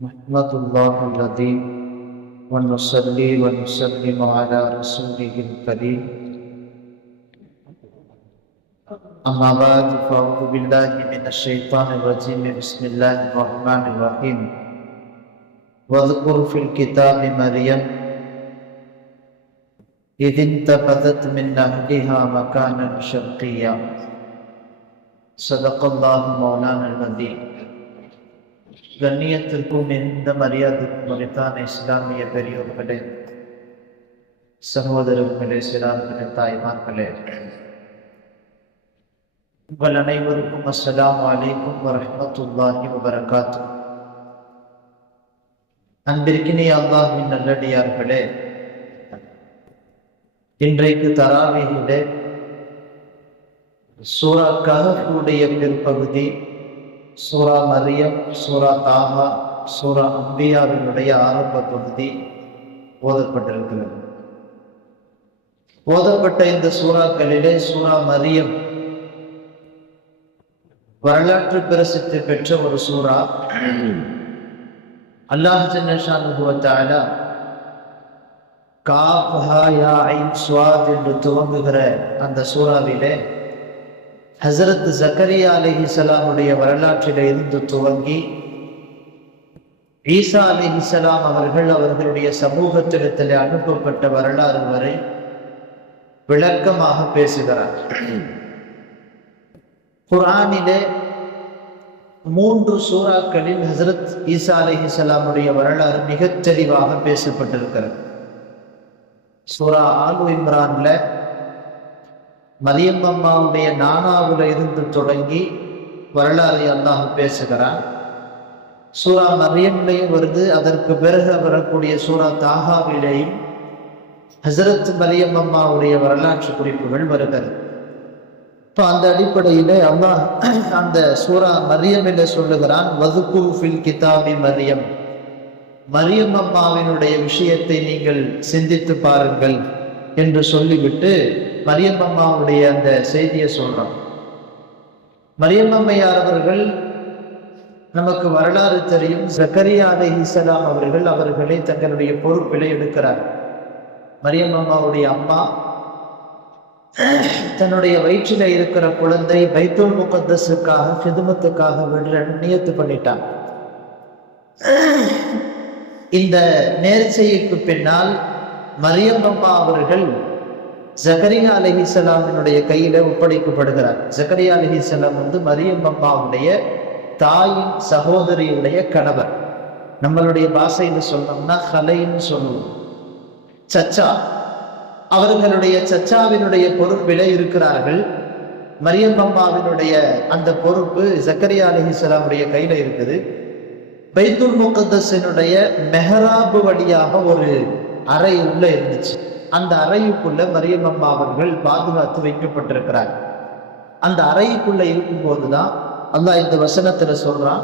نحمد الله الذي ونصلي ونسلم على رسوله الكريم. أما بعد فأعوذ بالله من الشيطان الرجيم. بسم الله الرحمن الرحيم. واذكر في الكتاب مريم إذ انتبذت من أهلها مكانا شرقيا. صدق الله مولانا العظيم. கண்ணியத்திற்கும் எந்த மரியாதைக்கும் மரித்தான இஸ்லாமிய பெரியோர்களே சகோதரர்களே சிறார்களே தாய்மார்களே. உங்கள் அனைவருக்கும் அஸ்லாம் அலைக்கும் வரமத்துல்லாஹி வபரகாத்து. அன்பிற்கினே அல்லாஹின் நல்லடியார்களே இன்றைக்கு தராவிகிலே சூரா கஹஃபுடைய பிற்பகுதி சூரா மரியம் சூரா தாஹா சூரா அம்பியாவினுடைய ஆரம்ப பகுதி ஓதப்பட்டிருக்கிறது. ஓதப்பட்ட இந்த சூறாக்களிலே சூரா மரியம் வரலாற்று பிரசித்தி பெற்ற ஒரு சூறா. அல்லாஹ் ஜன்னஷானுபவத்தால காஃப் ஹா யா ஐன் ஸ்வாத் என்று துவங்குகிற அந்த சூறாவிலே ஹசரத் ஜக்கரியா அலிஹி சலாமுடைய வரலாற்றில இருந்து துவங்கி ஈசா அலிஹி சலாம் அவர்கள் அவர்களுடைய சமூகத்திடத்தில் அனுப்பப்பட்ட வரலாறு வரை விளக்கமாக பேசுகிறார். குரானிலே மூன்று சூறாக்களில் ஹசரத் ஈசா அலிஹி சலாமுடைய வரலாறு மிகச் தெளிவாக பேசப்பட்டிருக்கிறது. சூரா ஆலு இம்ரான்ல மரியம் அம்மாவுடைய இருந்து தொடங்கி வரலாறை அல்லாஹ் பேசுகிறான். சூரா மரியம்லையும் வருது. அதற்கு பிறகு வரக்கூடிய சூரா தாகாவிலேயும் ஹசரத் மரியம் அம்மாவுடைய வரலாற்று குறிப்புகள் வருகிறது. இப்போ அந்த அடிப்படையில் அல்லாஹ் அந்த சூரா மரியமில் சொல்லுகிறான் வதுக்கு ஃபில் கிதாபி மரியம். மரியம் அம்மாவினுடைய விஷயத்தை நீங்கள் சிந்தித்து பாருங்கள். என்று சொல்லிவிட்டு மரியம் அம்மாவுடைய அந்த செய்தியை சொல்றோம் மரியம்மையார் அவர்கள் நமக்கு வரலாறு தெரியும். ஜக்கரியா அலைஹிசலாம் அவர்கள் அவர்களை தங்களுடைய பொறுப்பிலை எடுக்கிறார். மரியம் அம்மாவுடைய அம்மா தன்னுடைய வயிற்றில் இருக்கிற குழந்தை பைத்துல் முகத்தஸுக்காக சிதுமத்துக்காக விடுற நியத்து பண்ணிட்டான். இந்த நேர்ச்சைக்கு பின்னால் மரியம் அம்மா அவர்கள் ஜக்கரியா அலிஹிசலாமினுடைய கையில ஒப்படைக்கப்படுகிறார். ஜக்கரியா அலிஹிசலாம் வந்து மரியம் அம்மாவுடைய தாயின் சகோதரியுடைய கணவர். நம்மளுடைய பாஷையில சொன்னோம்னா ஹலைன்னு சொல்லுவோம். சச்சா அவர்களுடைய சச்சாவினுடைய பொறுப்பில இருக்கிறார்கள். மரியம் பம்பாவினுடைய அந்த பொறுப்பு ஜக்கரியா அலிஹிசலாமுடைய கையில இருக்குது. பைத்துல் முகத்தஸினுடைய மெஹராபு வழியாக ஒரு அறை உள்ள இருந்துச்சு. அந்த அறையுக்குள்ள மரியம் அம்மா அவர்கள் பாதுகாத்து வைக்கப்பட்டிருக்கிறார். அந்த அறைக்குள்ள இருக்கும்போதுதான் அல்லாஹ் இந்த வசனத்துல சொல்றான்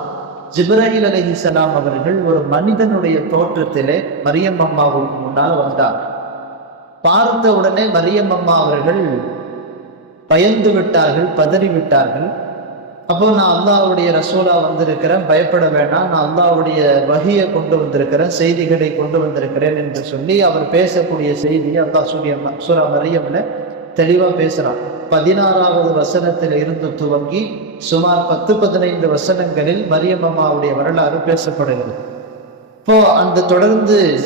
ஜிப்ரஹில் அலிஹிசலாம் அவர்கள் ஒரு மனிதனுடைய தோற்றத்திலே மரியம் அம்மாவுக்கு முன்னால் வந்தார். பார்த்த உடனே மரியம் அம்மா அவர்கள் பயந்து விட்டார்கள் பதறி விட்டார்கள். அப்போ நான் அல்லாவுடைய ரசூலா வந்திருக்கிறேன். பயப்பட வேண்டாம். நான் அல்லாவுடைய வகையை கொண்டு வந்திருக்கிறேன். செய்திகளை கொண்டு வந்திருக்கிறேன் என்று சொல்லி அவர் பேசக்கூடிய செய்தியை அல்லா சூரிய சூரா மரியம்ல தெளிவா பேசுறான். பதினாறாவது வசனத்தில் இருந்து துவங்கி சுமார் பத்து பதினைந்து வசனங்களில் மரியம்மாவுடைய வரலாறு பேசப்படுகிறது. இப்போ அந்த தொடர்ந்து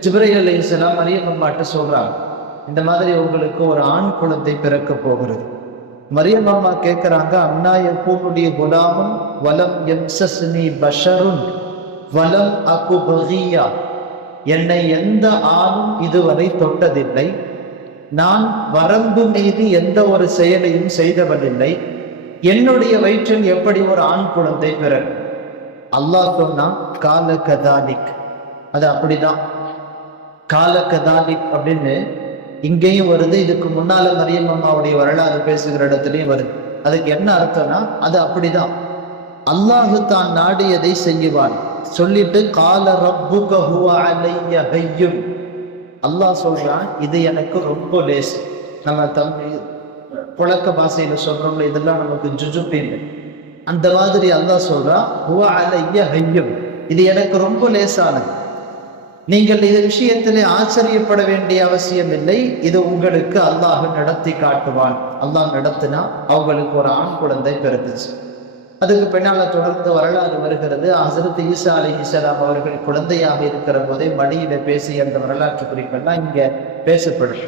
ஜிப்ரை அலி இஸ்லாம் மரியம் அம்மாட்ட சொல்றாங்க. இந்த மாதிரி உங்களுக்கு ஒரு ஆண் குழந்தை பிறக்க போகிறது. மரியம் அம்மா கேட்குறாங்க அண்ணா எப்பூனுடைய குலாமும் வலம் எம்சஸ்னி பஷருன் வலம் அகு பகியா என்னை எந்த ஆணும் இதுவரை தொட்டதில்லை. நான் வரம்பு மீது எந்த ஒரு செயலையும் செய்தவதில்லை என்னுடைய வயிற்றில் எப்படி ஒரு ஆண் குழந்தை பிற அல்லாஹ் சொன்னா கால கதானிக் அது அப்படிதான். கால கதானிக் அப்படின்னு இங்கேயும் வருது இதுக்கு முன்னால மரியம் அம்மாவுடைய வரலாறு பேசுகிற இடத்துலயும் வருது. அதுக்கு என்ன அர்த்தம்னா அது அப்படிதான். அல்லாஹு தான் நாடியதை செய்யுவான். சொல்லிட்டு கால ரப்புக அல்லாஹ் சொல்றான் இது எனக்கு ரொம்ப லேஸ் நம்ம தமிழ் புழக்க பாசையில சொல்றோம்ல இதெல்லாம் நமக்கு ஜுஜுப்பின்னு அந்த மாதிரி அல்லாஹ் சொல்றான் ஹுவ அலைய ஹையம் இது எனக்கு ரொம்ப லேசானது. நீங்கள் இந்த விஷயத்திலே ஆச்சரியப்பட வேண்டிய அவசியம் இல்லை இது உங்களுக்கு அல்லாஹ் நடத்தி காட்டுவான். அல்லாஹ் நடத்தினா அவங்களுக்கு ஒரு ஆண் குழந்தை பிறந்துச்சு. அதுக்கு பின்னால தொடர்ந்து வரலாறு வருகிறது. ஹசரத் ஈசா அலி இஸ்லாம் அவர்கள் குழந்தையாக இருக்கிற போதே மடியில பேசி அந்த வரலாற்று குறிப்பெல்லாம் இங்க பேசப்படும்.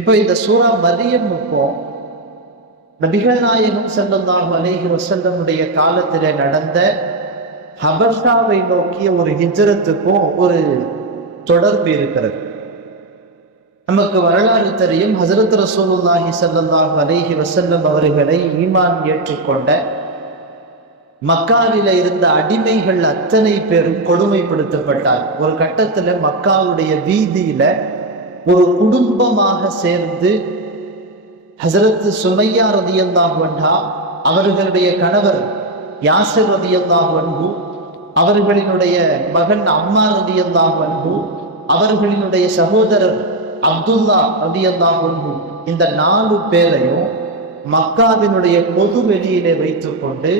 இப்போ இந்த சூறா மரியமுக்கும் நபிகள் நாயகம் செல்லந்தாக அலேஹி வசல்லமுடைய காலத்திலே நடந்த ஹபர்ஷாவை நோக்கிய ஒரு ஹிஜரத்துக்கும் ஒரு தொடர்பு இருக்கிறது. நமக்கு வரலாறு தெரியும் ஹசரத் ரசூலுல்லாஹி ஸல்லல்லாஹு அலேஹி வசல்லம் அவர்களை ஈமான் ஏற்றுக்கொண்ட மக்காவில இருந்த அடிமைகள் அத்தனை பேரும் கொடுமைப்படுத்தப்பட்டார் ஒரு கட்டத்துல மக்காவுடைய வீதியில ஒரு குடும்பமாக சேர்ந்து ஹசரத் சுமையா ரதியல்லாஹு அன்ஹா அவர்களுடைய கணவர் யாசிர் ரதியல்லாஹு அன்ஹு அவர்களினுடைய மகன் அம்மா ரதியல்லாஹு அன்ஹு அவர்களினுடைய சகோதரர் அப்துல்லா ரதியல்லாஹு அன்ஹு இந்த நாலு பேரையும் மக்காவினுடைய பொது வெளியிலே வைத்துக்கொண்டு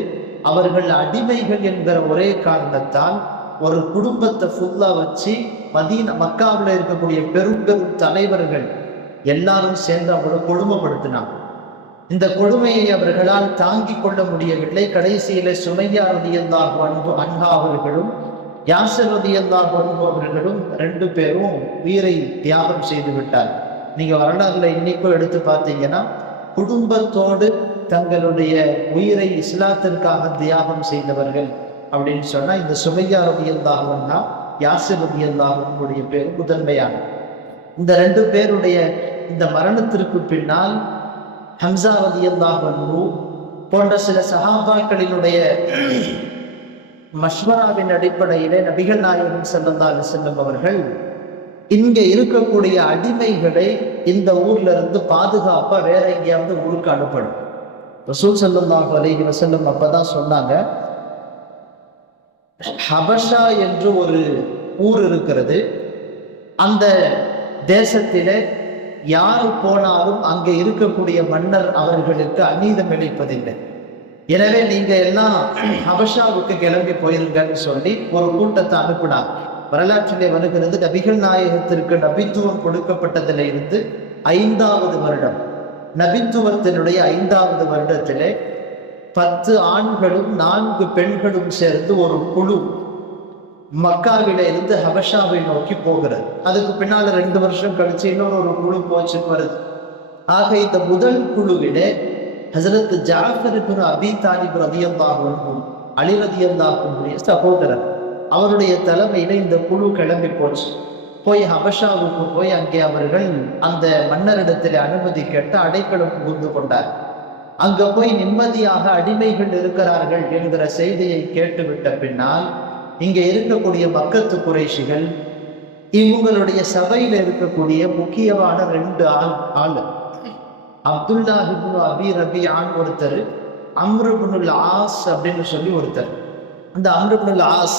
அவர்கள் அடிமைகள் என்கிற ஒரே காரணத்தால் ஒரு குடும்பத்தை ஃபுல்லா வச்சு மதீன மக்காவில் இருக்கக்கூடிய பெரும் பெரும் தலைவர்கள் எல்லாரும் சேர்ந்து அவங்களை கொடுமைப்படுத்தினாங்க. இந்த கொடுமையை அவர்களால் தாங்கிக் கொள்ள முடியவில்லை. கடைசியில சுமையா ரதியல்லாஹு அன்பு அன்ஹா அவர்களும் யாசர் ரதியல்லாஹு அன்பு அவர்களும் ரெண்டு பேரும் உயிரை தியாகம் செய்து விட்டார். நீங்க வரலாறுல இன்னைக்கும் எடுத்து பார்த்தீங்கன்னா குடும்பத்தோடு தங்களுடைய உயிரை இஸ்லாத்திற்காக தியாகம் செய்தவர்கள் அப்படின்னு சொன்னா இந்த சுமையா ரதியல்லாஹுன்னா யாசர் ரதியல்லாஹுடைய பேர் முதன்மையான இந்த ரெண்டு பேருடைய இந்த மரணத்திற்கு பின்னால் ஹம்சா ரதியல்லாஹு போன்ற சில சஹாபாக்களினுடைய மஷ்வராவின் அடிப்படையிலே நபிகள் நாயகன் செல்லந்தா செல்லும் அவர்கள் இங்க இருக்கக்கூடிய அடிமைகளை இந்த ஊர்ல இருந்து பாதுகாப்பா வேற எங்கேயாவது ஊருக்கு அனுப்பணும். ரசூல் செல்லந்தாக அலைஹி வசல்லம் அப்பதான் சொன்னாங்க ஹபஷா என்று ஒரு ஊர் இருக்கிறது அந்த தேசத்திலே யார் போனாலும் அங்கே இருக்கக்கூடிய மன்னர் அவர்களுக்கு அநீதம் இழைப்பதில்லை எனவே நீங்க எல்லாம் ஹபஷாவுக்கு கிளம்பி போயிருங்கன்னு சொல்லி ஒரு கூட்டத்தை அனுப்பினார். வரலாற்றிலே வருகிறது நபிகள் நாயகத்திற்கு நபித்துவம் கொடுக்கப்பட்டதில் இருந்து ஐந்தாவது வருடம். நபித்துவத்தினுடைய ஐந்தாவது வருடத்திலே பத்து ஆண்களும் நான்கு பெண்களும் சேர்ந்து ஒரு குழு மக்காவில இருந்து ஹபஷாவை நோக்கி போகிறது. அதுக்கு பின்னால ரெண்டு வருஷம் கழிச்சு இன்னொரு ஒரு குழு போச்சு வருது. ஆக இந்த முதல் குழுவிலே ஹசரத் ஜாஃபர் இப்னு அபி தாலிப் ரதியந்தாகவும் அலி சகோதரர். அவருடைய தலைமையில இந்த குழு கிளம்பி போச்சு. போய் ஹபஷாவுக்கு போய் அங்கே அவர்கள் அந்த மன்னரிடத்தில் அனுமதி கேட்டு அடைக்கலம் புகுந்து கொண்டார். அங்க போய் நிம்மதியாக அடிமைகள் இருக்கிறார்கள் என்கிற செய்தியை கேட்டுவிட்ட பின்னால் இங்கே இருக்கக்கூடிய மக்கத்து குறைஷிகள் இவங்களுடைய சபையில் இருக்கக்கூடிய முக்கியமான ரெண்டு ஆள் ஆளு. அப்துல்லா ஹிபுனு அபி ரபி ஆண் ஒருத்தர் அம்ருபுனுல் ஆஸ் அப்படின்னு சொல்லி ஒருத்தர். அந்த அம்ருபுனுல் ஆஸ்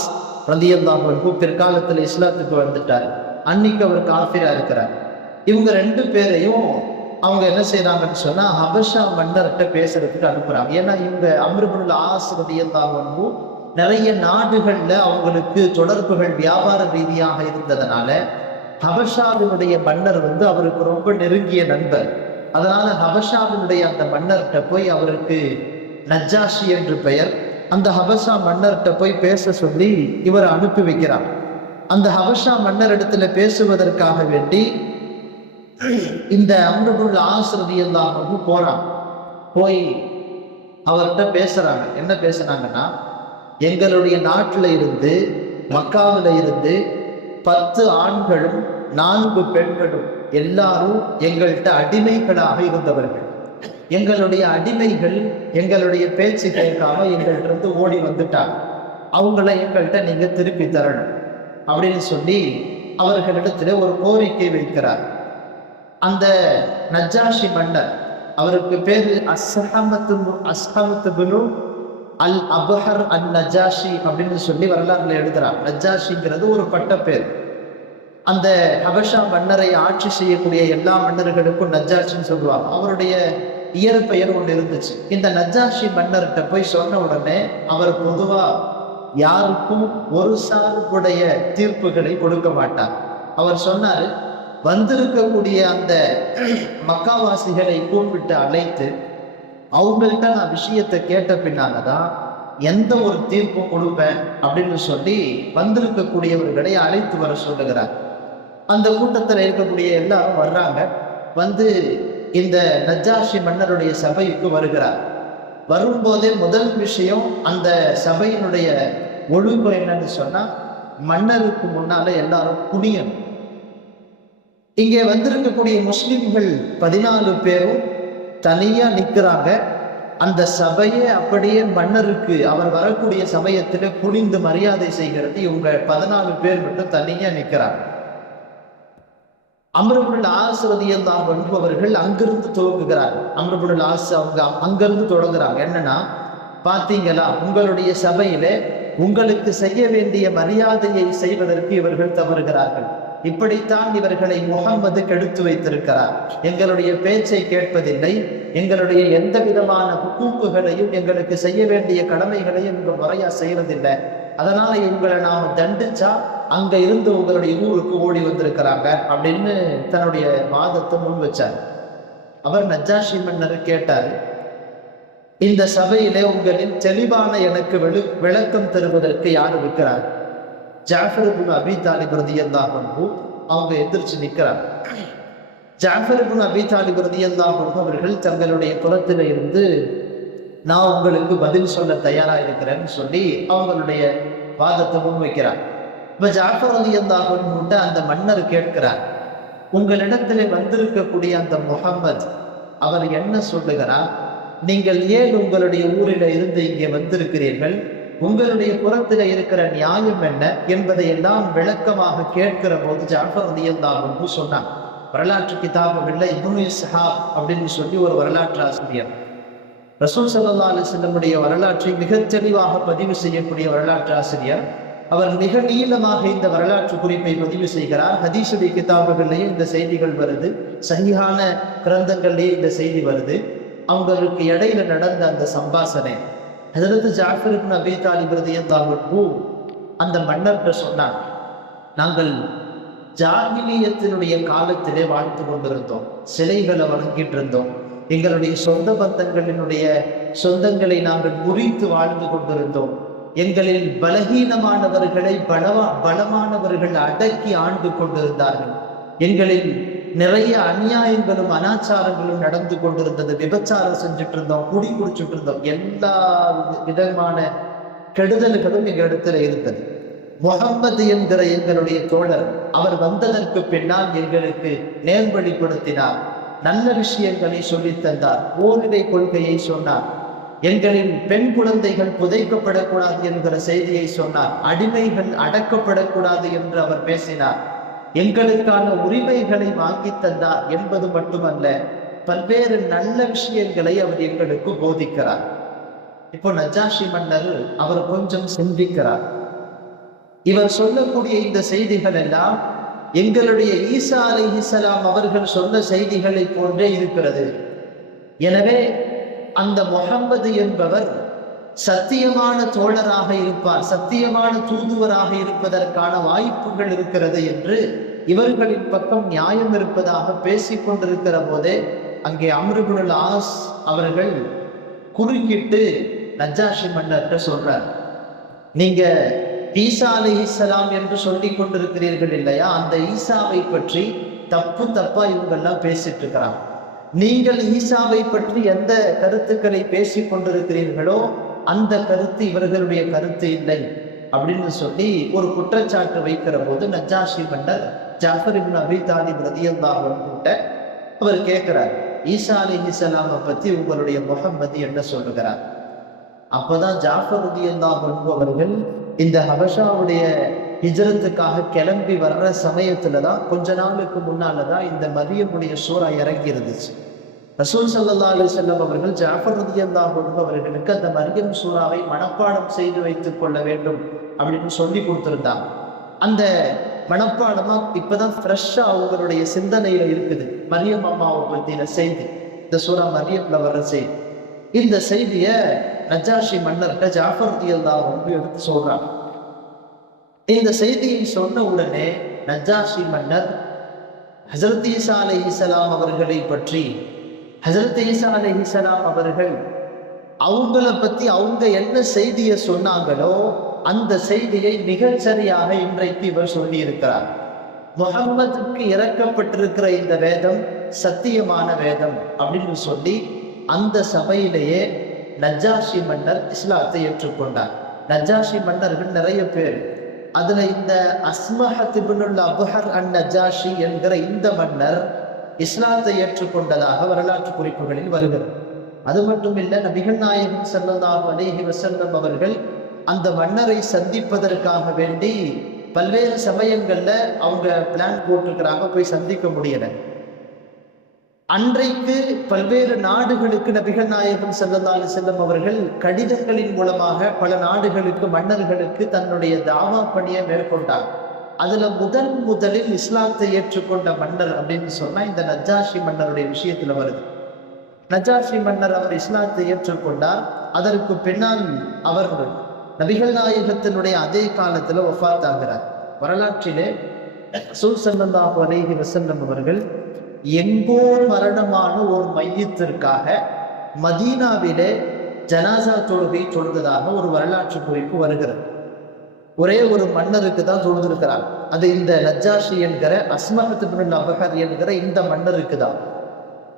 ரலியல்லாஹு பிற்காலத்தில் இஸ்லாத்துக்கு வந்துட்டார். அன்னைக்கு அவர் காஃபிரா இருக்கிறார். இவங்க ரெண்டு பேரையும் அவங்க என்ன செய்யறாங்கன்னு சொன்னா ஹபஷா மன்னர்கிட்ட பேசுறதுக்கு அனுப்புறாங்க. ஏன்னா இவங்க அம்ருபுனுல் ஆஸ் ரலியல்லாஹு நிறைய நாடுகள்ல அவங்களுக்கு தொடர்புகள் வியாபார ரீதியாக இருந்ததுனால ஹபஷாவினுடைய மன்னர் வந்து அவருக்கு ரொம்ப நெருங்கிய நண்பர். அதனால ஹபஷாவினுடைய அந்த மன்னர்கிட்ட போய் அவருக்கு நஜாஷி என்று பெயர். அந்த ஹபஷா மன்னர்கிட்ட போய் பேச சொல்லி இவர் அனுப்பி வைக்கிறார். அந்த ஹபஷா மன்னர் இடத்துல பேசுவதற்காக வேண்டி இந்த அம்ருபுல் ஆசிரதி எல்லாம் போறான். போய் அவர்கிட்ட பேசுறாங்க. என்ன பேசுனாங்கன்னா எங்களுடைய நாட்டில் இருந்து மக்காவில் இருந்து பத்து ஆண்களும் நான்கு பெண்களும் எல்லாரும் எங்கள்கிட்ட அடிமைகளாக இருந்தவர்கள். எங்களுடைய அடிமைகள் எங்களுடைய பேச்சு கேட்காம எங்கள்கிட்ட இருந்து ஓடி வந்துட்டாங்க. அவங்கள எங்கள்கிட்ட நீங்க திருப்பி தரணும் அப்படின்னு சொல்லி அவர்களிடத்துல ஒரு கோரிக்கை வைக்கிறார். அந்த நஜாஷி மன்னர் அவருக்கு பேரு அஸ்ஹமத்து அஸ்ஹமத்து அல் அபஹர் அல் நஜாஷி அப்படின்னு சொல்லி வரலாறுல எழுதுறார் நஜாஷிங்கிறது ஒரு பட்டப்பேர் அந்த ஹபஷா மன்னரை ஆட்சி செய்யக்கூடிய எல்லா மன்னர்களுக்கும் நஜாஷின்னு சொல்லுவாங்க. அவருடைய இயற்பெயர் ஒன்று இருந்துச்சு. இந்த நஜாஷி மன்னர்கிட்ட போய் சொன்ன உடனே அவர் பொதுவா யாருக்கும் ஒரு சார்புடைய தீர்ப்புகளை கொடுக்க மாட்டார். அவர் சொன்னார் வந்திருக்கக்கூடிய அந்த மக்காவாசிகளை கூப்பிட்டு அழைத்து அவங்கள்ட்ட நான் விஷயத்தை கேட்ட பின்னால்தான் எந்த ஒரு தீர்ப்பும் கொடுப்பேன் அப்படின்னு சொல்லி வந்திருக்கக்கூடியவர்களை அழைத்து வர சொல்லுகிறார். அந்த கூட்டத்தில் இருக்கக்கூடிய எல்லாரும் வர்றாங்க. வந்து இந்த நஜாஷி மன்னருடைய சபைக்கு வருகிறார். வரும்போதே முதல் விஷயம் அந்த சபையினுடைய ஒழுங்கு என்னன்னு சொன்னா மன்னருக்கு முன்னால எல்லாரும் குனியணும். இங்கே வந்திருக்கக்கூடிய முஸ்லிம்கள் பதினாலு பேரும் தனியா நிற்கிறாங்க அந்த சபையே அப்படியே மன்னருக்கு அவர் வரக்கூடிய சமயத்தில் குனிந்து மரியாதை செய்கிறது. இவங்க பதினாலு பேர் மட்டும் தனியா நிற்கிறாங்க அமரபுல் ஆசிரதியம் என்பவர்கள் அங்கிருந்து துவங்குகிறார் அமரபுல் ஆசு அவங்க அங்கிருந்து தொடங்குறாங்க. என்னன்னா பார்த்தீங்களா உங்களுடைய சபையில உங்களுக்கு செய்ய வேண்டிய மரியாதையை செய்வதற்கு இவர்கள் தவறுகிறார்கள். இப்படித்தான் இவர்களை முகம்மது கெடுத்து வைத்திருக்கிறார். எங்களுடைய பேச்சை கேட்பதில்லை. எங்களுடைய எந்த விதமான ஹுக்கூக்குகளையும் எங்களுக்கு செய்ய வேண்டிய கடமைகளையும் இவங்க முறையா செய்யறதில்லை. அதனால இவங்களை நாம் தண்டிச்சா அங்க இருந்து உங்களுடைய ஊருக்கு ஓடி வந்திருக்கிறாங்க அப்படின்னு தன்னுடைய வாதத்தை முன் வச்சார். அவர் நஜாஷி மன்னர் கேட்டார். இந்த சபையிலே உங்களின் தெளிவான எனக்கு விளக்கம் தருவதற்கு யார் இருக்கிறார்? ஜாஃபர் அபி தாலிப் ரதியல்லாஹு அன்ஹு அவங்க எந்திரிச்சு நிற்கிறார் ஜாஃபர் இப்னு அபி தாலிப் ரதியல்லாஹு அன்ஹு அவர்கள் தங்களுடைய குலத்தில் இருந்து நான் உங்களுக்கு பதில் சொல்ல தயாரா இருக்கிறேன்னு சொல்லி அவங்களுடைய வாதத்தை முன்வைக்கிறார். இப்ப ஜாஃபர் ரதியல்லாஹு அன்ஹுட்ட அந்த மன்னர் கேட்கிறார் உங்களிடத்தில் வந்திருக்கக்கூடிய அந்த முகம்மது அவர் என்ன சொல்லுகிறார்? நீங்கள் ஏன் உங்களுடைய ஊரில் இருந்து இங்கே வந்திருக்கிறீர்கள்? உங்களுடைய புறத்தில் இருக்கிற நியாயம் என்ன என்பதை எல்லாம் விளக்கமாக கேட்கிற போது ஜாஃபர் ரதியல்லாஹு சொன்னான் வரலாற்று கிதாபுகளில் இப்னு சஹா அப்படின்னு சொல்லி ஒரு வரலாற்று ஆசிரியர். ரசூல் சல்லா அலிஸ்லமுடைய வரலாற்றை மிக தெளிவாக பதிவு செய்யக்கூடிய வரலாற்று ஆசிரியர். அவர் மிக நீளமாக இந்த வரலாற்று குறிப்பை பதிவு செய்கிறார். ஹதீசுடைய கிதாபுகள்லையும் இந்த செய்திகள் வருது. சரியான கிரந்தங்கள்லேயும் இந்த செய்தி வருது. அவங்களுக்கு இடையில நடந்த அந்த சம்பாசனை ஹசரத் ஜாஃபர் இப்னு அபி தாலிப் ரதியல்லாஹு அந்த மன்னர்கிட்ட சொன்னாங்க நாங்கள் ஜாகிலியத்தினுடைய காலத்திலே வாழ்த்து கொண்டிருந்தோம் சிலைகளை வணங்கிட்டு இருந்தோம் எங்களுடைய சொந்த பந்தங்களினுடைய சொந்தங்களை நாங்கள் முறித்து வாழ்ந்து கொண்டிருந்தோம். எங்களில் பலகீனமானவர்களை பலவா பலமானவர்கள் அடக்கி ஆண்டு கொண்டிருந்தார்கள். எங்களில் நிறைய அநியாயங்களும் அனாச்சாரங்களும் நடந்து கொண்டிருந்தது. விபச்சாரம் செஞ்சுட்டு இருந்தோம் குடி குடிச்சுட்டு இருந்தோம் எல்லா விதமான கெடுதல்களும் எங்க இடத்துல இருந்தது. முகம்மது என்கிற எங்களுடைய தோழர் அவர் வந்ததற்கு பின்னால் எங்களுக்கு நேர்வழிப்படுத்தினார் நல்ல விஷயங்களை சொல்லித் தந்தார். ஓரிடை கொள்கையை சொன்னார். எங்களின் பெண் குழந்தைகள் புதைக்கப்படக்கூடாது என்கிற செய்தியை சொன்னார். அடிமைகள் அடக்கப்படக்கூடாது என்று அவர் பேசினார். எங்களுக்கான உரிமைகளை வாங்கி தந்தார் என்பது மட்டுமல்ல பல்வேறு நல்ல விஷயங்களை அவர் எங்களுக்கு போதிக்கிறார். இப்போ நஜாஷி மன்னர் அவர் கொஞ்சம் சிந்திக்கிறார். இவர் சொல்லக்கூடிய இந்த செய்திகள் எல்லாம் எங்களுடைய ஈசா அலை இஸ்லாம் அவர்கள் சொன்ன செய்திகளை போன்றே இருக்கிறது. எனவே அந்த முகம்மது என்பவர் சத்தியமான தோழராக இருப்பார் சத்தியமான தூதுவராக இருப்பதற்கான வாய்ப்புகள் இருக்கிறது என்று இவர்களின் பக்கம் நியாயம் இருப்பதாக பேசிக் கொண்டிருக்கிற போதே அங்கே அம்ருபுல் ஆஸ் அவர்கள் குறுக்கிட்டு நஜாஷி மன்னர்கிட்ட சொல்றார். நீங்க ஈசா அலி இஸ்லாம் என்று சொல்லி கொண்டிருக்கிறீர்கள் இல்லையா? அந்த ஈசாவை பற்றி தப்பு தப்பா இவங்கெல்லாம் பேசிட்டு இருக்கிறாங்க. நீங்கள் ஈசாவை பற்றி எந்த கருத்துக்களை பேசி கொண்டிருக்கிறீர்களோ அந்த கருத்து இவர்களுடைய கருத்து இல்லை. அப்படின்னு சொல்லி ஒரு குற்றச்சாட்டு வைக்கிற போது நஜாஷி மன்னர் ஜாஃபர் இப்னு அபி தாலிப் ரதியல்லாஹு கிட்ட அவர் கேட்கிறார் ஈசா அலி இஸ்லாமை பத்தி உங்களுடைய முகம்மது என்ன சொல்லுகிறார்? அப்பதான் ஜாஃபர் ரதியல்லாஹு அவர்கள் இந்த ஹபஷாவுடைய ஹிஜரத்துக்காக கிளம்பி வர்ற சமயத்துல தான் கொஞ்ச நாளுக்கு முன்னாலதான் இந்த மரியமுடைய சூறா இறங்கி இருந்துச்சு ரசூல் சல்லா அலி செல்லம் அவர்கள் ஜாஃபர் ரதியல்லாஹு அவர்களுக்கு அந்த மரியம் சூறாவை மனப்பாடம் செய்து வைத்துக் கொள்ள வேண்டும் அப்படின்னு சொல்லி கொடுத்துருந்தாங்க அந்த மனப்பாடமா இப்பதான் ஃப்ரெஷ்ஷா அவங்களுடைய சிந்தனையில இருக்குது. மரியம் அம்மாவை பத்தின செய்தி இந்த சூறா மரியம்ல வர்ற செய்தி. இந்த செய்திய நஜாஷி மன்னர்கிட்ட ஜாஃபர் தியல்தான் ரொம்ப எடுத்து சொல்றாங்க இந்த செய்தியை சொன்ன உடனே நஜாஷி மன்னர் ஹசரத் ஈசா அலை இஸ்லாம் அவர்களை பற்றி ஹசரத் ஈசா அலை இஸ்லாம் அவர்கள் அவங்கள பத்தி அவங்க என்ன செய்தியை சொன்னாங்களோ அந்த செய்தியை மிகச்சரியாக இன்றைக்கு இவர் சொல்லியிருக்கிறார். முகம்மதுக்கு இறக்கப்பட்டிருக்கிற இந்த வேதம் சத்தியமான வேதம் அப்படின்னு சொல்லி அந்த சபையிலேயே நஜாஷி மன்னர் இஸ்லாத்தை ஏற்றுக்கொண்டார். நஜாஷி மன்னர்கள் நிறைய பேர். அதுல இந்த அஸ்மஹத்திபுனுல் அபுஹர் அன் நஜாஷி என்கிற இந்த மன்னர் இஸ்லாத்தை ஏற்றுக்கொண்டதாக வரலாற்று குறிப்புகளில் வருகிறது. அது மட்டும் இல்லை நபிகள் நாயகம் செல்லதாக அலேஹி வஸல்லம் அவர்கள் அந்த மன்னரை சந்திப்பதற்காக வேண்டி பல்வேறு சமயங்கள்ல அவங்க பிளான் போட்டிருக்கிறாங்க போய் சந்திக்க முடியல. அன்றைக்கு பல்வேறு நாடுகளுக்கு நபிகள் நாயகம் ஸல்லல்லாஹு செல்லும் அவர்கள் கடிதங்களின் மூலமாக பல நாடுகளுக்கு மன்னர்களுக்கு தன்னுடைய தாவா பணியை மேற்கொண்டார் அதுல முதன் முதலில் இஸ்லாத்தை ஏற்றுக்கொண்ட மன்னர் அப்படின்னு சொன்னா இந்த நஜாஷி மன்னருடைய விஷயத்துல வருது. நஜாஷி மன்னர் அவர் இஸ்லாத்தை ஏற்றுக்கொண்டார் அதற்கு பின்னால் அவர் நபிகள் நாயகத்தினுடைய அதே காலத்துல ஒஃபாத் ஆகிறார் வரலாற்றிலே ரசூல் ஸல்லல்லாஹு அலைஹி அவர்கள் எங்கோ மரணமான ஒரு மையத்திற்காக மதீனாவிலே ஜனாசா தொழுகை தொழுந்ததாக ஒரு வரலாற்று குறிப்பு வருகிறது. ஒரே ஒரு மன்னருக்கு தான் தொழுந்திருக்கிறார் அது இந்த நஜாஷி என்கிற அஸ்மகத்து நபகர் அபகர் என்கிற இந்த மன்னருக்கு தான்.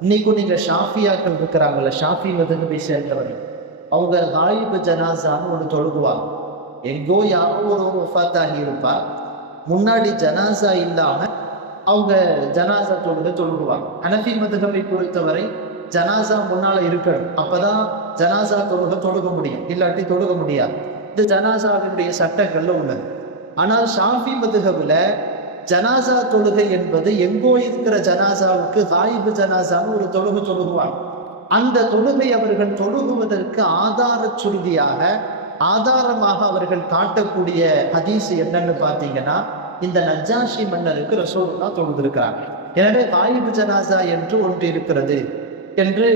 இன்னைக்கும் நீங்க ஷாஃபியாக்கள் இருக்கிறாங்கல்ல ஷாஃபி மதுகபை சேர்ந்தவர்கள். அவங்க ஹாயிபு ஜனாசான்னு ஒன்று தொழுகுவாங்க. எங்கோ யாரோ ஒரு ஒஃபாத்தாகி இருப்பார். முன்னாடி ஜனாசா இல்லாம அவங்க ஜனாசா தொழுகை தொழுகுவாங்க. அனஃபி மதுகமை பொறுத்தவரை ஜனாசா முன்னால இருக்கணும். அப்பதான் ஜனாசா தொழுகை தொழுக முடியும். இல்லாட்டி தொழுக முடியாது. இந்த ஜனாசாவினுடைய சட்டங்கள்ல உள்ளது ஆனால் ஷாஃபி மதுகவில் ஜனாசா தொழுகை என்பது எங்கோ இருக்கிற ஜனாசாவுக்கு ஹாயிபு ஜனாசான்னு ஒரு தொழுகை தொழுகுவாங்க. அந்த தொழுகை அவர்கள் தொழுகுவதற்கு ஆதார சுருதியாக ஆதாரமாக அவர்கள் காட்டக்கூடிய ஹதீஸ் என்னன்னு பார்த்தீங்கன்னா இந்த நஜாஷி மன்னருக்கு ரசோல்லா தொழுதிருக்கிறாங்க. எனவே காயிபு ஜனாசா என்று ஒன்று இருக்கிறது என்று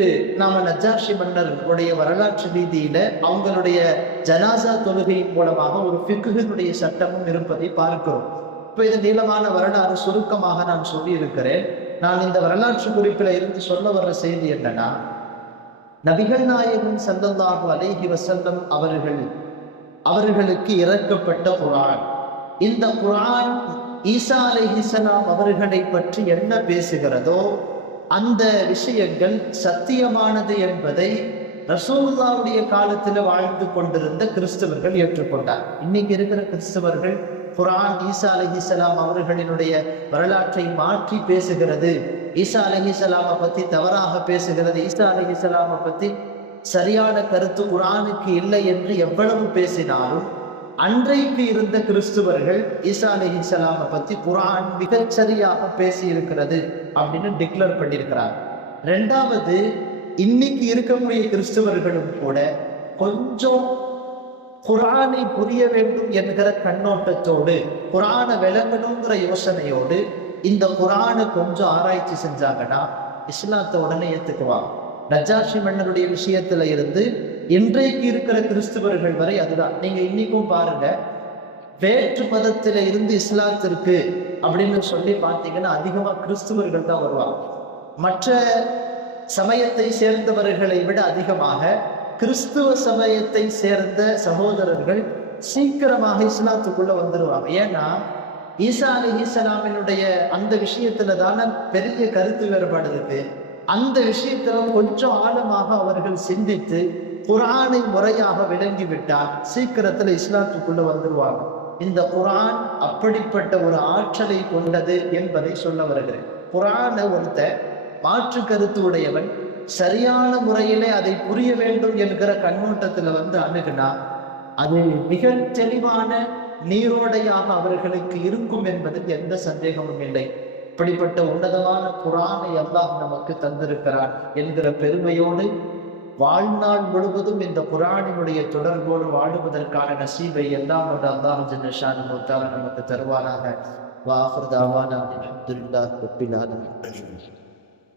நாம நஜாஷி மன்னர் உடைய வரலாற்று ரீதியில அவங்களுடைய ஜனாசா தொழுகையின் மூலமாக ஒரு பிக்குகளுடைய சட்டமும் இருப்பதை பார்க்கிறோம். இப்போ இது நீளமான வரலாறு சுருக்கமாக நான் சொல்லி இருக்கிறேன் நான் இந்த வரலாற்று குறிப்பில் இருந்து சொல்ல வர்ற செய்தி என்னன்னா நபிகள் நாயகம் சல்லல்லாஹு அலேஹி வசல்லம் அவர்கள் அவர்களுக்கு இறக்கப்பட்ட குரான் இந்த குரான் ஈசா அலைஹிசலாம் அவர்களை பற்றி என்ன பேசுகிறதோ அந்த விஷயங்கள் சத்தியமானது என்பதை ரசோல்லாவுடைய காலத்தில் வாழ்ந்து கொண்டிருந்த கிறிஸ்தவர்கள் ஏற்றுக்கொண்டார். இன்னைக்கு இருக்கிற கிறிஸ்தவர்கள் குரான் ஈசா அலஹிசலாம் அவர்களினுடைய வரலாற்றை மாற்றி பேசுகிறது. ஈசா அலஹிசலாமை பத்தி தவறாக பேசுகிறது. ஈசா அலஹிசலாமை பத்தி சரியான கருத்து குரானுக்கு இல்லை என்று எவ்வளவு பேசினாலும் அன்றைக்கு இருந்த கிறிஸ்துவர்கள் ஈசா அலஹிசலாமை பத்தி குரான் மிகச்சரியாக பேசியிருக்கிறது அப்படின்னு டிக்ளேர் பண்ணியிருக்கிறார் ரெண்டாவது இன்னைக்கு இருக்கக்கூடிய கிறிஸ்துவர்களும் கூட கொஞ்சம் குரானை புரிய வேண்டும் என்கிற கண்ணோட்டத்தோடு குரானை விளங்கணுங்கிற யோசனையோடு இந்த குரானை கொஞ்சம் ஆராய்ச்சி செஞ்சாங்கன்னா இஸ்லாத்தை உடனே ஏத்துக்குவாங்க. நஜாஷி மன்னருடைய விஷயத்துல இருந்து இன்றைக்கு இருக்கிற கிறிஸ்துவர்கள் வரை அதுதான். நீங்க இன்னைக்கும் பாருங்க வேற்று மதத்துல இருந்து இஸ்லாத்திற்கு அப்படின்னு சொல்லி பார்த்தீங்கன்னா அதிகமா கிறிஸ்துவர்கள் தான் வருவாங்க. மற்ற சமயத்தை சேர்ந்தவர்களை விட அதிகமாக கிறிஸ்துவ சமயத்தை சேர்ந்த சகோதரர்கள் சீக்கிரமாக இஸ்லாத்துக்குள்ள வந்துருவாங்க. ஏன்னா ஈசா அலி ஈசலாமினுடைய அந்த விஷயத்துல தானே பெரிய கருத்து வேறுபாடு இருக்கு அந்த விஷயத்துல கொஞ்சம் ஆழமாக அவர்கள் சிந்தித்து குரானை முறையாக விளங்கி விட்டால் சீக்கிரத்துல இஸ்லாத்துக்குள்ள வந்துருவாங்க. இந்த குரான் அப்படிப்பட்ட ஒரு ஆற்றலை கொண்டது என்பதை சொல்ல வருகிறேன். குரானை ஒருத்த மாற்று கருத்து உடையவன் சரியான முறையிலே அதை புரிய வேண்டும் என்கிற கண்ணோட்டத்துல வந்து அணுகுனா அது மிக தெளிவான நீரோடையாக அவர்களுக்கு இருக்கும் என்பதில் எந்த சந்தேகமும் இல்லை. இப்படிப்பட்ட உன்னதமான குரானை அல்லாஹ் நமக்கு தந்திருக்கிறான் என்கிற பெருமையோடு வாழ்நாள் முழுவதும் இந்த குரானினுடைய தொடர்போடு வாழுவதற்கான நசீபை எல்லாம் அல்லாஹ் ஜன்னஷான் நமக்கு தருவானாக. வாஹர் தாவானா அல்ஹம்துலில்லாஹ் ரப்பில்